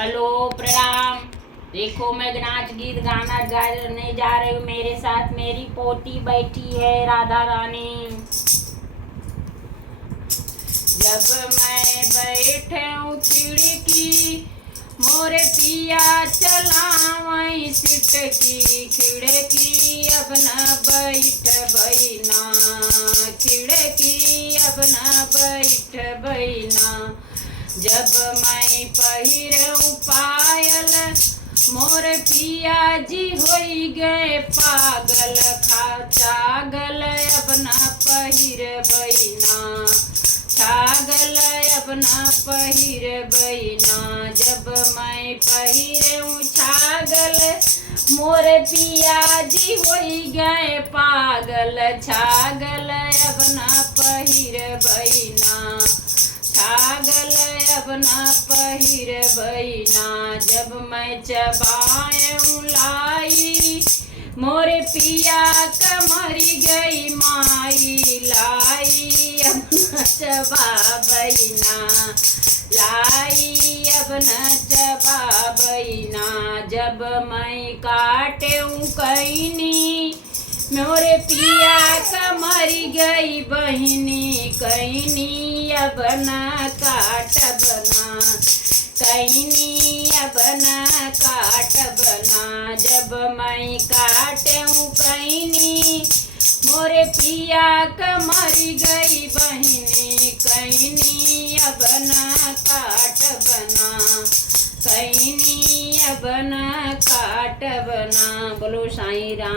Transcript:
Hello प्रणाम। देखो मैं नाच गीत गाना गाने जा रही हूँ। मेरे साथ मेरी पोती बैठी है राधा रानी। जब मैं बैठे हूँ खिड़की मोरे पिया चलावई सिटकी खिड़की अब न बैठ बैना खिड़की अब न बैठ बैना। जब मैं पहिरऊँ पायल मोर पिया जी होई गए पागल खा छागल अब न पहिर बैना छागल अब न पहिर बैना। जब मैं पहिरऊँ छागल मोर पिया जी होई गए पागल छागल अब न पहिर बैना छागल अब न पहिर बैना। जब मैं चबाऊँ लाई मोरे पिया कमरी गई माई लाई अब न चबा बैना लाई अब न चबा बैना। जब मैं काटूँ कैनी मोरे पिया कमरी गई बहिनी कैनी अब न काट बना कैनी अब न काट बना। जब मैं काटूँ कैनी मोरे पिया कमरी गई बहिनी कैनी अब न काट बना कैनी अब न काट बना। बोलो साईं राम।